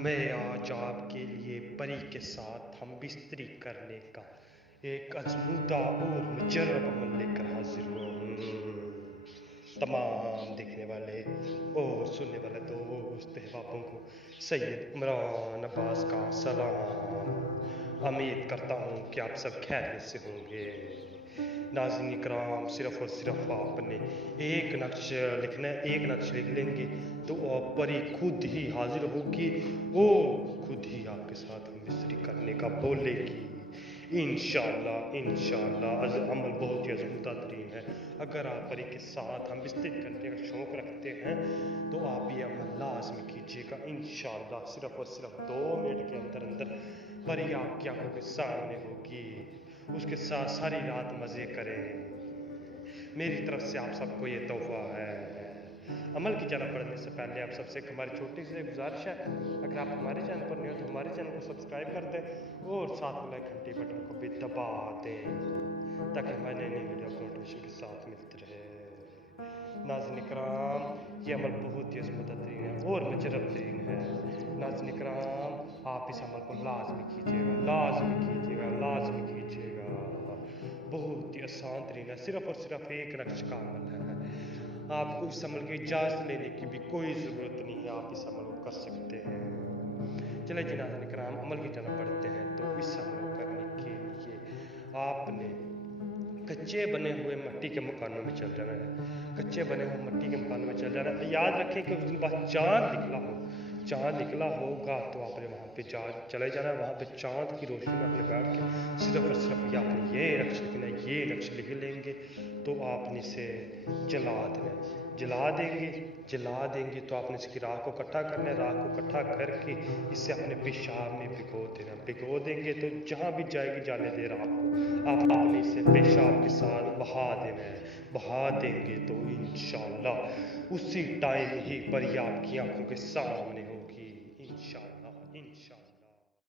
میں آج آپ کے لیے پری کے ساتھ ہم بستری کرنے کا ایک ازمودہ اور مجرب عمل لے کر حاضر ہوں۔ تمام دیکھنے والے اور سننے والے دوست احبابوں کو سید عمران عباس کا سلام۔ امید کرتا ہوں کہ آپ سب خیریت سے ہوں گے۔ ناظرین اکرام، صرف اور صرف آپ نے ایک نقش لکھنا ہے، ایک نقش لکھ لیں گے تو آپ پری خود ہی حاضر ہوگی، وہ خود ہی آپ کے ساتھ ہم بستری کرنے کا بولے گی انشاءاللہ۔ عمل بہت ہی عظمتہ ترین ہے۔ اگر آپ پری کے ساتھ ہم بستری کرنے کا شوق رکھتے ہیں تو آپ یہ عمل لازمی کیجیے گا انشاءاللہ۔ صرف اور صرف 2 منٹ کے اندر پری آپ کی آنکھوں کے سامنے ہوگی، اس کے ساتھ ساری رات مزے کریں۔ میری طرف سے آپ سب کو یہ تحفہ ہے۔ عمل کی جانب بڑھنے سے پہلے آپ سب سے ایک ہماری چھوٹی سی گزارش ہے، اگر آپ ہمارے چینل پر نہیں ہو تو ہمارے چینل کو سبسکرائب کر دیں اور ساتھ میں گھنٹی بٹن کو بھی دبا دیں تاکہ ہماری نئی نئی ویڈیو کو نوٹیفیکیشن کے ساتھ ملتے رہے۔ ناظرین کرام، یہ عمل بہت ہی عظمتہ ترین ہے اور مجرب ترین ہے۔ ناظرین کرام، آپ اس عمل کو لازمی کیجیے گا، لازمی کیجیے گا۔ بہت ہی آسان ترین ہے، صرف اور صرف ایک نقش کا عمل ہے۔ آپ کو اس عمل کی اجازت لینے کی بھی کوئی ضرورت نہیں ہے، آپ اس عمل کو کر سکتے ہیں۔ چلے جی ناظرین کرام، عمل کی جانب بڑھتے ہیں تو اس عمل کو کرنے کے لیے آپ نے کچے بنے ہوئے مٹی کے مکانوں میں چل جانا ہے۔ کچے بنے ہوئے مٹی کے مکانوں میں چل جانا ہے۔ یاد رکھیں کہ اس دن بعد چاند نکلا ہوگا تو آپ نے وہاں پہ چلے جانا ہے، وہاں پہ چاند کی روشنی میں آپ نے بیٹھ کے صرف اور صرف آپ نے یہ نقش لکھنا ہے، یہ نقش لکھ لیں گے تو آپ نے اسے جلا دینا ہے۔ جلا دیں گے تو آپ نے اس کی راکھ کو اکٹھا کرنا ہے، راکھ کو اکٹھا کر کے اسے اپنے پیشاب میں بھگو دیں گے تو جہاں بھی جائے گی جانے دے راکھ کو آپ نے اسے پیشاب کے ساتھ بہا دینا ہے۔ بہا دیں گے تو انشاءاللہ اسی ٹائم ہی پری آپ کی آنکھوں کے سامنے ہوگی انشاءاللہ۔